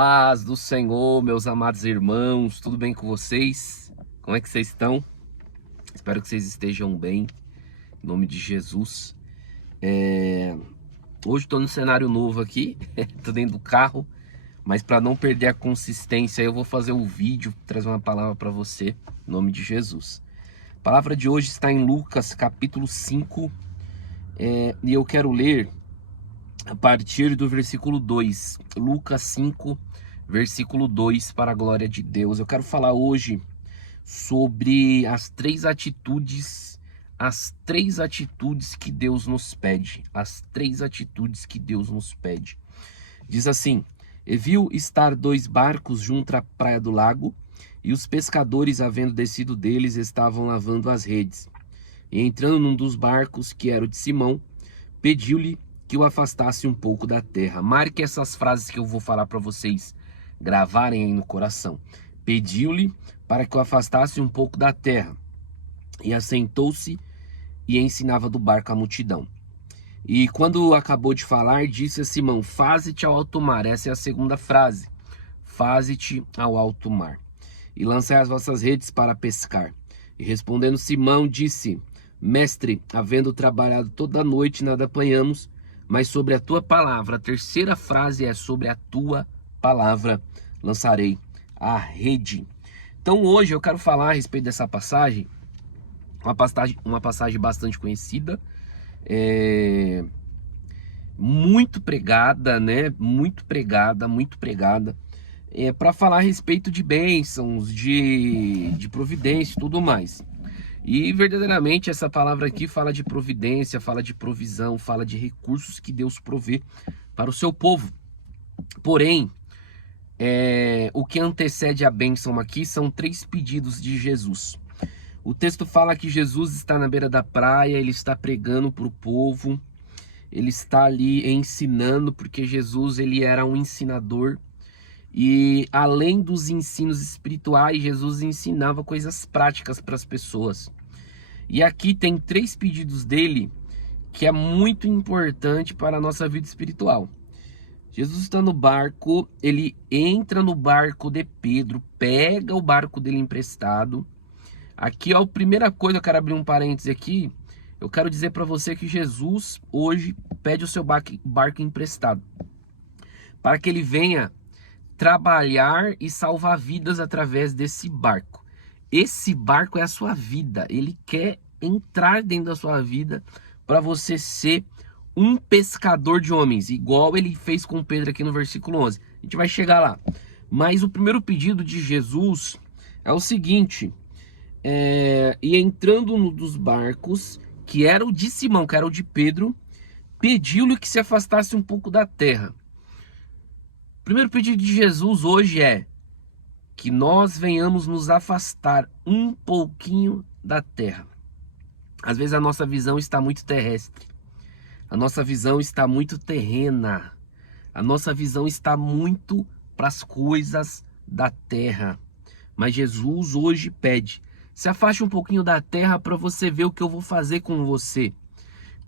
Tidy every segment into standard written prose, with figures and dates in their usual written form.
Paz do Senhor, meus amados irmãos, tudo bem com vocês? Como é que vocês estão? Espero que vocês estejam bem, em nome de Jesus. Hoje estou num cenário novo aqui, estou dentro do carro, mas para não perder a consistência, eu vou fazer um vídeo, trazer uma palavra para você, em nome de Jesus. A palavra de hoje está em Lucas, capítulo 5, e eu quero ler a partir do versículo 2, Lucas 5, versículo 2, para a glória de Deus. Eu quero falar hoje sobre as três atitudes que Deus nos pede, Diz assim: e viu estar 2 barcos junto à praia do lago, e os pescadores, havendo descido deles, estavam lavando as redes. E entrando num dos barcos, que era o de Simão, pediu-lhe que o afastasse um pouco da terra. Marque essas frases que eu vou falar para vocês gravarem aí no coração. Pediu-lhe para que o afastasse um pouco da terra. E assentou-se e ensinava do barco a multidão. E quando acabou de falar, disse a Simão: faze-te ao alto mar. Essa é a segunda frase. Faze-te ao alto mar. E lançai as vossas redes para pescar. E respondendo Simão, disse: mestre, havendo trabalhado toda a noite, nada apanhamos, mas sobre a tua palavra, a terceira frase é: sobre a tua palavra lançarei a rede. Então hoje eu quero falar a respeito dessa passagem, uma passagem bastante conhecida, muito pregada, né? Muito pregada, para falar a respeito de bênçãos, de providência e tudo mais. E verdadeiramente essa palavra aqui fala de providência, fala de provisão, fala de recursos que Deus provê para o seu povo. Porém, o que antecede a bênção aqui são 3 pedidos de Jesus. O texto fala que Jesus está na beira da praia, ele está pregando para o povo, ele está ali ensinando, porque Jesus ele era um ensinador. E além dos ensinos espirituais, Jesus ensinava coisas práticas para as pessoas. E aqui tem 3 pedidos dele que é muito importante para a nossa vida espiritual. Jesus está no barco, ele entra no barco de Pedro, pega o barco dele emprestado. Aqui, ó, a primeira coisa, eu quero abrir um parêntese aqui. Eu quero dizer para você que Jesus hoje pede o seu barco emprestado, para que ele venha trabalhar e salvar vidas através desse barco. Esse barco é a sua vida. Ele quer entrar dentro da sua vida para você ser um pescador de homens, igual ele fez com Pedro aqui no versículo 11. A gente vai chegar lá. Mas o primeiro pedido de Jesus é o seguinte: e entrando no dos barcos, que era o de Simão, que era o de Pedro, pediu-lhe que se afastasse um pouco da terra. O primeiro pedido de Jesus hoje é que nós venhamos nos afastar um pouquinho da terra. Às vezes a nossa visão está muito terrestre, a nossa visão está muito terrena, a nossa visão está muito para as coisas da terra. Mas Jesus hoje pede: se afaste um pouquinho da terra para você ver o que eu vou fazer com você.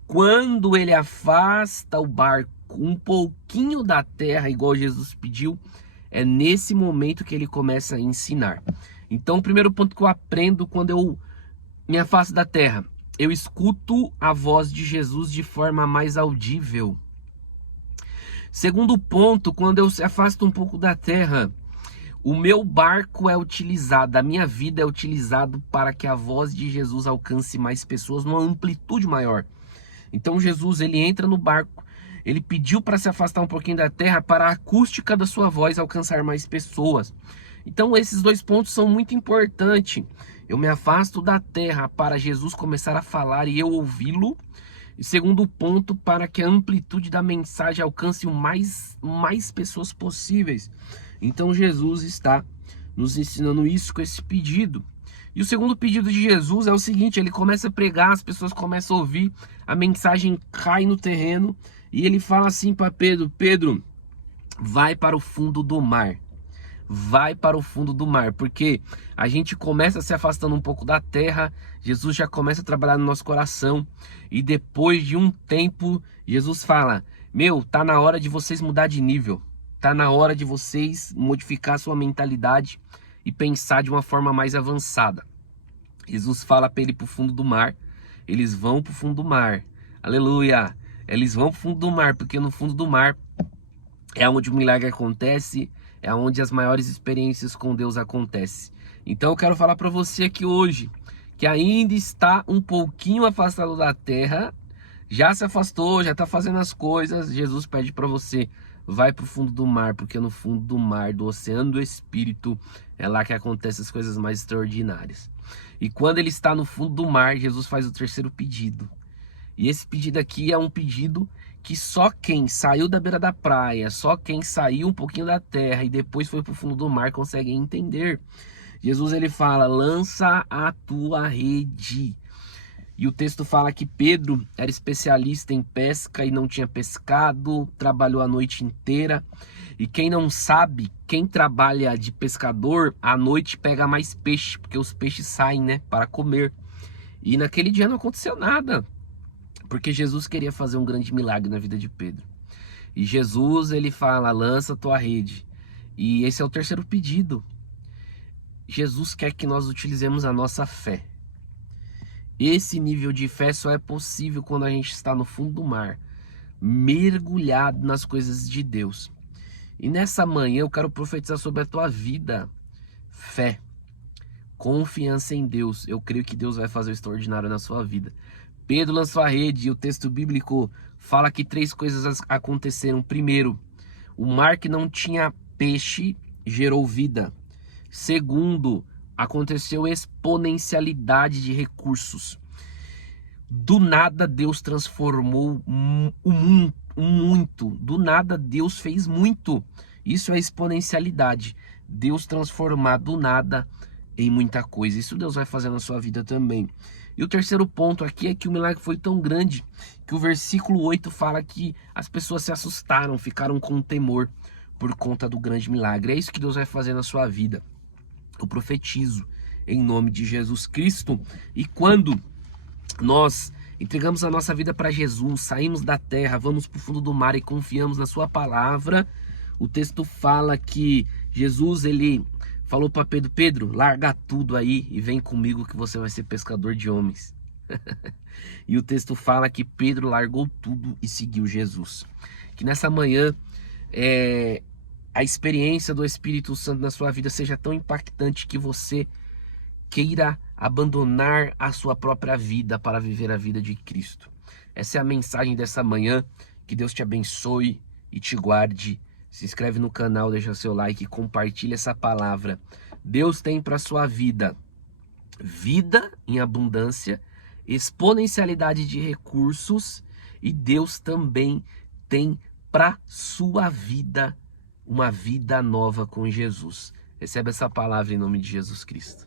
Quando ele afasta o barco um pouquinho da terra, igual Jesus pediu, é nesse momento que ele começa a ensinar. Então, o primeiro ponto que eu aprendo quando eu me afasto da terra: eu escuto a voz de Jesus de forma mais audível. Segundo ponto, quando eu se afasto um pouco da terra, o meu barco é utilizado, a minha vida é utilizado para que a voz de Jesus alcance mais pessoas numa amplitude maior. Então Jesus, ele entra no barco, ele pediu para se afastar um pouquinho da terra para a acústica da sua voz alcançar mais pessoas. Então esses 2 pontos são muito importantes. Eu me afasto da terra para Jesus começar a falar e eu ouvi-lo. E segundo ponto, para que a amplitude da mensagem alcance o mais pessoas possíveis. Então Jesus está nos ensinando isso com esse pedido. E o segundo pedido de Jesus é o seguinte: ele começa a pregar, as pessoas começam a ouvir, a mensagem cai no terreno, e ele fala assim para Pedro: Pedro, vai para o fundo do mar. Vai para o fundo do mar, porque a gente começa se afastando um pouco da terra, Jesus já começa a trabalhar no nosso coração, e depois de um tempo, Jesus fala: meu, tá na hora de vocês mudar de nível. Tá na hora de vocês modificar sua mentalidade e pensar de uma forma mais avançada. Jesus fala para ele ir pro fundo do mar. Eles vão pro fundo do mar. Aleluia! Eles vão pro fundo do mar, porque no fundo do mar é onde o milagre acontece, é onde as maiores experiências com Deus acontecem. Então eu quero falar para você aqui hoje, que ainda está um pouquinho afastado da terra, já se afastou, já está fazendo as coisas. Jesus pede para você, vai para o fundo do mar, porque no fundo do mar, do oceano do Espírito, é lá que acontecem as coisas mais extraordinárias. E quando ele está no fundo do mar, Jesus faz o terceiro pedido. E esse pedido aqui é um pedido que só quem saiu da beira da praia, só quem saiu um pouquinho da terra e depois foi para o fundo do mar consegue entender. Jesus ele fala, lança a tua rede. E o texto fala que Pedro era especialista em pesca e não tinha pescado, trabalhou a noite inteira. E quem não sabe, quem trabalha de pescador, à noite pega mais peixe, porque os peixes saem, né, para comer. E naquele dia não aconteceu nada, porque Jesus queria fazer um grande milagre na vida de Pedro. E Jesus ele fala, lança a tua rede. E esse é o terceiro pedido. Jesus quer que nós utilizemos a nossa fé. Esse nível de fé só é possível quando a gente está no fundo do mar, mergulhado nas coisas de Deus. E nessa manhã eu quero profetizar sobre a tua vida. Fé, confiança em Deus. Eu creio que Deus vai fazer o extraordinário na sua vida. Pedro lançou a rede e o texto bíblico fala que 3 coisas aconteceram. Primeiro, o mar que não tinha peixe gerou vida. Segundo, aconteceu exponencialidade de recursos. Do nada Deus transformou muito. Do nada Deus fez muito. Isso é exponencialidade. Deus transformar do nada em muita coisa. Isso Deus vai fazer na sua vida também. E o terceiro ponto aqui é que o milagre foi tão grande que o versículo 8 fala que as pessoas se assustaram, ficaram com temor por conta do grande milagre. É isso que Deus vai fazer na sua vida. Eu profetizo em nome de Jesus Cristo. E quando nós entregamos a nossa vida para Jesus, saímos da terra, vamos para o fundo do mar e confiamos na sua palavra, o texto fala que Jesus ele falou para Pedro, Pedro, larga tudo aí e vem comigo que você vai ser pescador de homens. E o texto fala que Pedro largou tudo e seguiu Jesus. Que nessa manhã a experiência do Espírito Santo na sua vida seja tão impactante que você queira abandonar a sua própria vida para viver a vida de Cristo. Essa é a mensagem dessa manhã. Que Deus te abençoe e te guarde. Se inscreve no canal, deixa seu like e compartilha essa palavra. Deus tem para sua vida vida em abundância, exponencialidade de recursos, e Deus também tem para sua vida uma vida nova com Jesus. Recebe essa palavra em nome de Jesus Cristo.